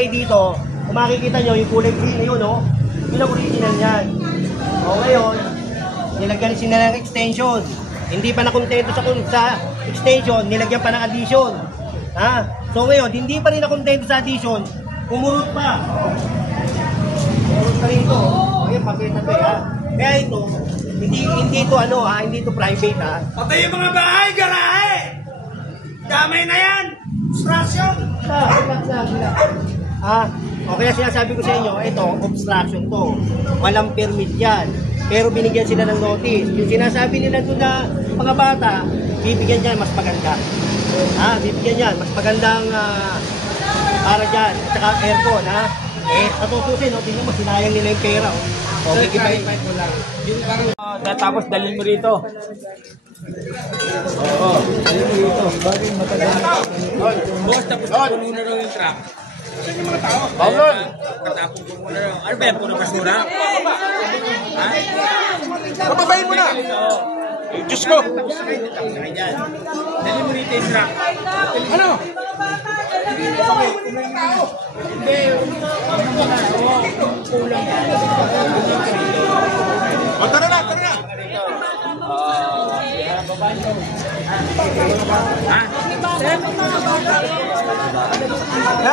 kayo dito, kung makikita nyo, yung kulay green na yun, no? Yun ang original yan. O ngayon, nilagyan sila ng extension. Hindi pa nakontento sa extension, nilagyan pa ng addition. Ha? So ngayon, hindi pa rin nakontento sa addition, umurot pa. Umurot pa rin ito. O yan, pakita to ha. Kaya ito, hindi ito ano ha, hindi ito private ha. Patay yung mga bahay, garahe! Damay na yan! Obstruction! O kaya sinasabi ko sa inyo, ito, obstruction to. Walang permit yan. Pero binigyan sila ng notice. Yung sinasabi nila doon na mga bata, bibigyan dyan mas maganda. Bibigyan yan, mas magandang para dyan. At saka aircon, ha? Patutusin, tingnan mo, sinayang nila yung pera. Okay, kipay mo lang. Tapos dalhin mo rito. Oo, dalhin mo rito. Bagay matagal. Boss, tapos puno na raw yung truck. Saan yung mga tao? Bawal! Katapong puno na raw. Ano ba yan? Puno basura? Ha? Pababayin mo na! Diyos ko! Dalhin mo rito yung truck. Ano? Tara na! Tara na!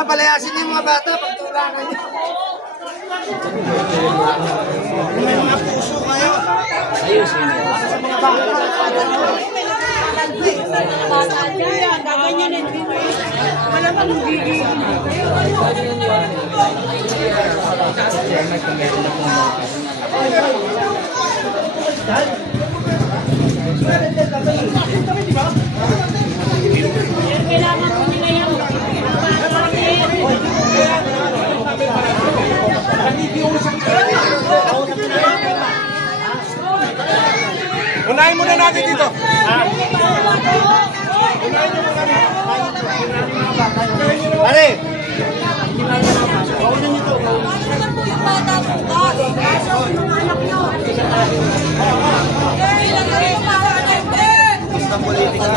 Palayasin niyo yung mga bata, pagtulangan niyo. May mga puso kayo. Ayusin niyo. Sa mga bata. Gaganyanin. Wala bang gigil. Kailangan ko nila yan. Unahin muna natin dito. Pare! Ano naman po yung bata bukas? Kaso yung mga anak nyo. Ilang rin yung mga anak din. Basta politika.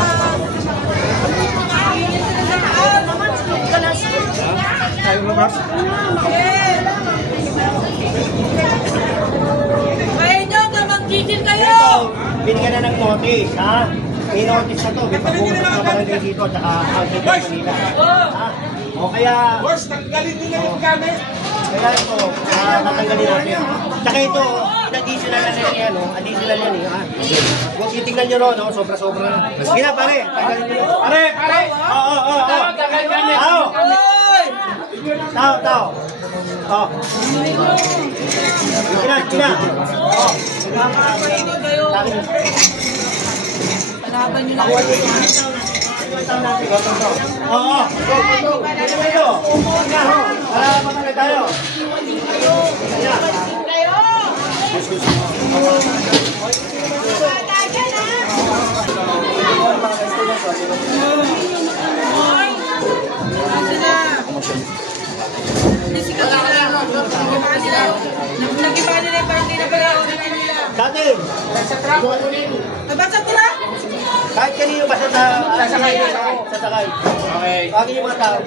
Tayo labas. Kaya nyo na mag-gigil kayo. Binigyan na ng notice, ha? May notice na to. May pagbukas na barangay dito, tsaka outlet ng Manila. O kaya... Boss, tanggalin nila yung gamit. Kaya ito, tatanggalin natin. Tsaka ito, additional na yan, no? Additional yan, ha? Kung titignan nyo ron, no? Sobra-sobra na. Sige na, pare. Tanggalin nyo. Pare! Pare! Oo. Tanggalin gamit. Tao. Kina. Palaban nyo lang. Oo. Para matanggal tayo. Nag-iba nila yung parang di na pala ako nila. Dati. Aba sa truck? Kahit kanino basta sasakay. Okay. Bagay yung mga tao.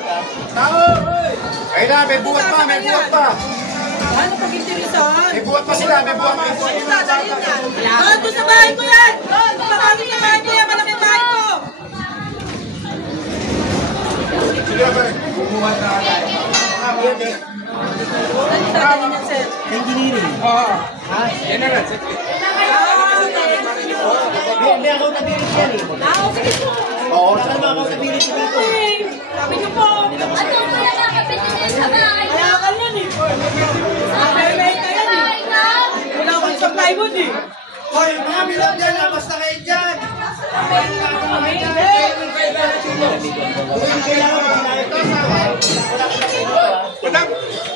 Ayun na, may buhat pa. Ano pag interesan? May buhat pa sila, may buhat. Dadalhin yan. Doon sa bahay ko yan! Doon sa bahay ko yan! Malaking bahay ko! Sige na, pare. Bumuhat na tayo. Ano dadalhin yan, sir? Engineering. Oo. Ha? Yan na lang. May accountability yan eh. Sige po. Oo, saan mga accountability dito? Sabi niyo po. Ano po yan ang kapitinin sa bahay? Kaya ka yan eh. May ka yan eh. Wala akong sa plywood eh. Hoy, mga bilog dyan, labas na kayo dyan! Madam,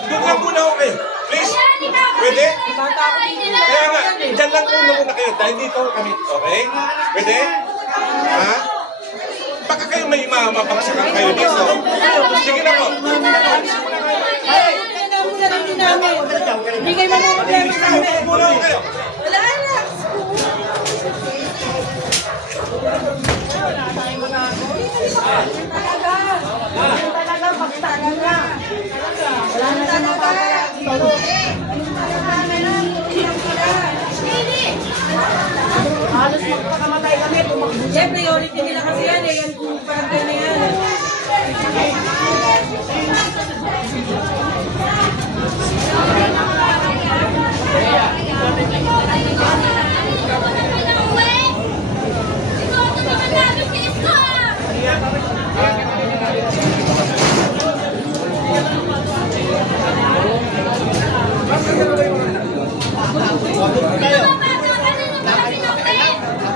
doon lang muna ako kayo. Please. Pwede? Kaya nga, dyan lang muna kayo. Dahil dito kami. Okay? Pwede? Ha? Baka kayo may mapaksakan kayo dito. Sige na po. Hindi kayo mamumulero sa amin. Muna ako kayo. Wala na. Talaga. Talaga, pagtagal na. Halos magpakamatay kami. Siyempre, priority nila kasi yan eh. Yan kung barangay na yan.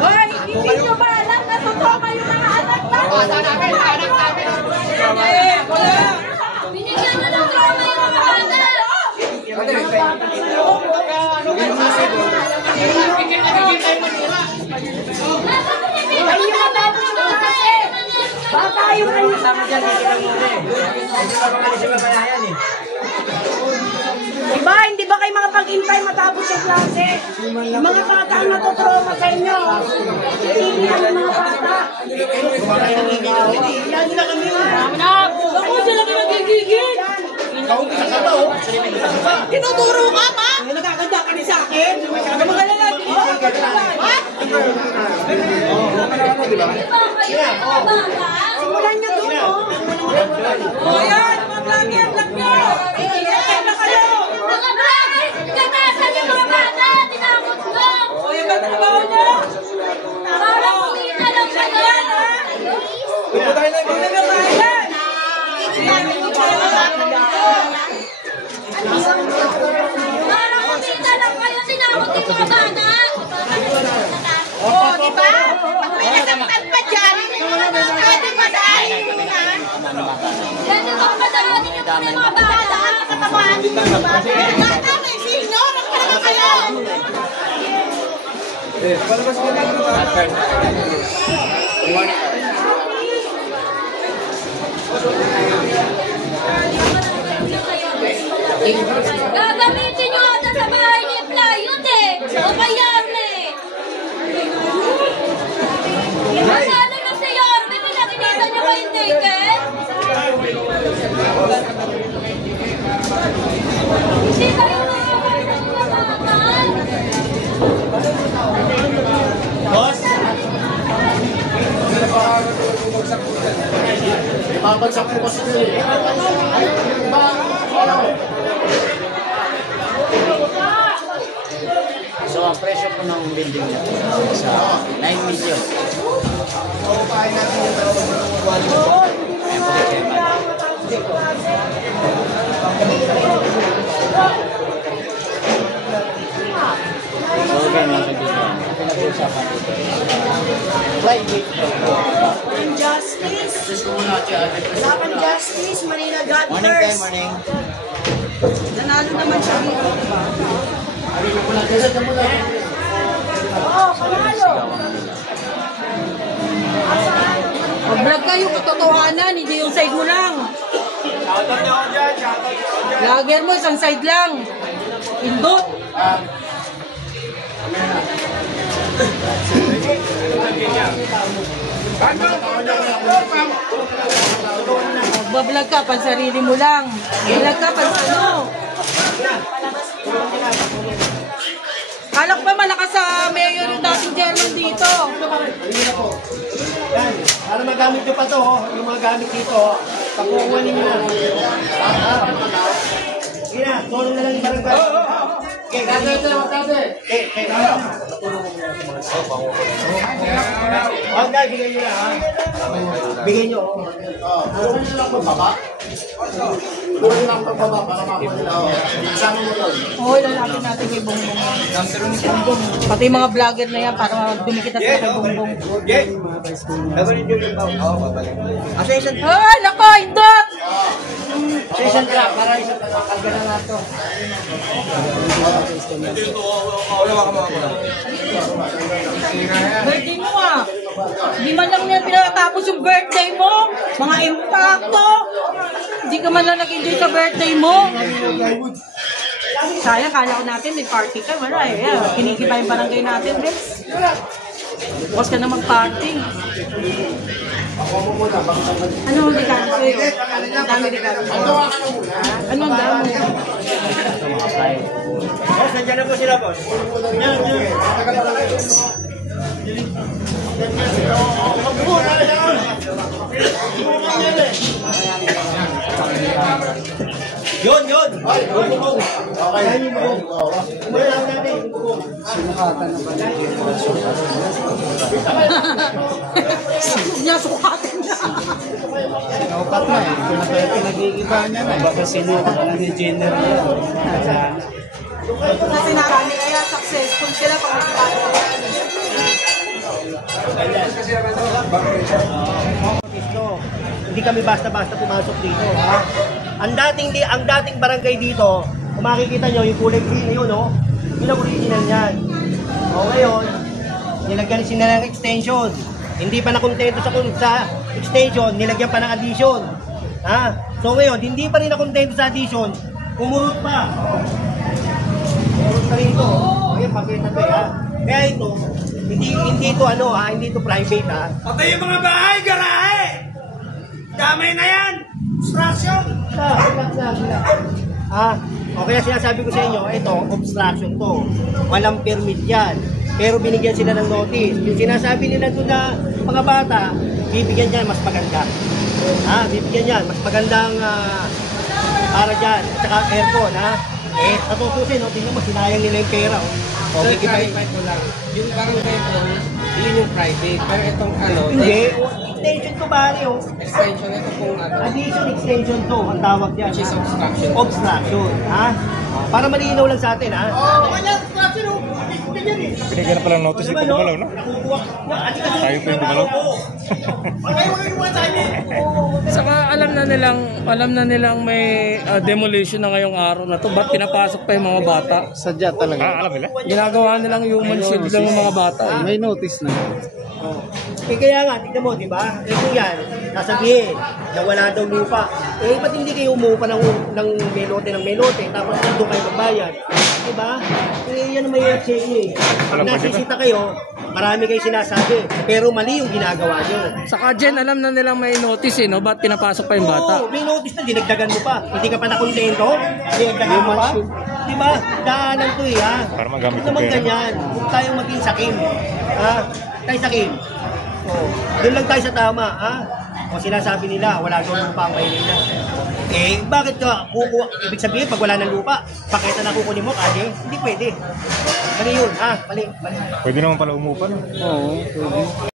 Hoy, hindi nyo ba alam na totoo kayo mga anak ba? Wala. Binigyan na ng trauma yung mga bata. Bata yung kayo. Diba, hindi ba kayo makapag-intay matapos yung klase? Yung mga bata ang natutrauma sa inyo. Hindi ang mga bata. Yan sila kami. Ako sila kayo nagigigil. Tinuturo ka pa? Nagkaganda ka rin sa akin. Ano mga lalaki? What? Simulan niyo doon, oh. Ayan, mga vlogger, vlog niyo. Iyan na kayo. Mga vlogger, katasan yung mga bata. Tinakot ko. O, yung ba trabaho niyo? Para kumita lang kayo. Ano na ba yan? Para kumita lang kayo. Tinakot yung mga bata. Oo, di ba? Pag may nasaktan pa dyan, sabi pa sa akin na. Ganito ang madaanin niyo po ng mga bata. Katamaan din ng bata. Bata, may senior. Nagpalaga kayo. Gagamitin nyo ata sa bahay ni Playot eh. O kaya eh. Masalo na si Yorme, pinakikita niyo ba yung ticket? Hindi kayo nakakita ng labakan. Boss? Babagsak po kasi ito eh. So, ang presyo po ng building niya sa 9 million. Ayan po si Chairman. So, again, mga kaibigan, ang pinag-uusapan dito. Flyweight. Justice. Just ko muna, Chair. Laban Justice, Manila God Morning tayo, first. morning. Nanalo naman siya dito, di ba? Oo, panalo. Mag-vlog kayo, katotohanan, hindi yung side mo lang. Vlogger mo, isang side lang. Indot. Magbablog ka, pan sarili mo lang. Vlog ka, pan ano. Kala ko ba malakas sa mayor yung dating German dito? Yan. Para magamit nyo pa to, oh. Yung mga gamit dito, oh. Pakukuha ninyo na. Sige na, tulong na lang yung barangay. Okay, Huwag na, bigay nyo na, ha? Bigay nyo, oh. Oo, lalapit natin kay Bongbong. Pati yung mga vlogger na yan para dumikit natin kay Bongbong. Ah, lako, indot! Session trap, para isang pagkakalga na nga to. Birthday mo ah. Hindi man lang yan pinatapos yung birthday mo. Mga impacto. Hindi ka man lang nag-enjoy sa birthday mo. Sayang, kala ko natin may party ka. Wala eh. Kinikiba yung barangay natin, Rex. Bukas ka na mag-party. Ano ang regalo sa'yo? Ang dami regalo sa'yo. Ano ang dami? Nandiyan na po sila, boss. Yan, yan. Yun, yun. Okay. Sinukatan na ba Niya, sukatin niya. Sinukat na eh. Pinag-iiba niya na eh. Baka sinukat na ni Jenner yan. Kasi narami kaya successful sila pag Dito, hindi kami basta-basta pumasok dito. Ha? Ang dating barangay dito, kung makikita nyo, yung kulay green na yun, no? Yun ang original yan. O ngayon, nilagyan sila ng extension. Hindi pa nakontento sa extension, nilagyan pa ng addition. Ha? So ngayon, hindi pa rin nakontento sa addition, umurot pa. Umurot pa rin ito. O yan, pakita to ha. Kaya ito, hindi ito ano ha, hindi ito private ha. Patay yung mga bahay, garahe! Damay na yan! Obstruction! Relax. Ah, o kaya sinasabi ko sa inyo, ito, obstruction to. Walang permit yan. Pero binigyan sila ng notice. Yung sinasabi nila doon na mga bata, bibigyan yan mas maganda. Ah, bibigyan yan mas magandang para dyan. At saka aircon, ha? Eh, tatutusin, no? Tingnan mo, sinayang nila yung pera, oh. Okay, Sir, clarify ko lang. Yung barangay po, yun yung private. Pero itong ano, Hindi, extension to bari, oh. extension, ito pong ano, Addition extension to, ang tawag dyan. which is ha? obstruction. Obstruction, ha? Para malinaw lang sa atin, ha? Binigyan na pala ng notice yung Pagubalaw, no? Tayo po yung Pagubalaw. Saka alam na nilang may demolition na ngayong araw na to. Ba't pinapasok pa yung mga bata? Sadya talaga. Alam nila? Ginagawa nilang human shield lang yung mga bata. Eh. May notice na. Eh kaya nga, tignan mo, di ba? Eh kung yan, sasabihin na wala daw lupa. Eh, ba't hindi kayo umupa ng melote, tapos doon kayo magbayad? Di ba? Eh, yan naman yung check nyo eh. Pag nasisita kayo, marami kayo sinasabi, pero mali yung ginagawa nyo. Saka Jen, alam na nilang may notice eh, no? Ba't pinapasok pa yung bata? Oo, may notice na, dinagdagan mo pa. Hindi ka pa nakontento, dinagdagan mo pa. Di ba? Daanan to eh, ha? Para magamit Huwag naman yung pera. ganyan. Huwag tayong maging sakim. Ha? Tayo sakim. Oh, doon lang tayo sa tama, ha? O sinasabi nila, wala daw lupa ang Maynila. Eh, bakit ka kukuha? Ibig sabihin, pag wala ng lupa, pakita na kukunin mo, kaya hindi pwede. Mali yun, ha? Mali. Pwede naman pala umupa, no? Oo.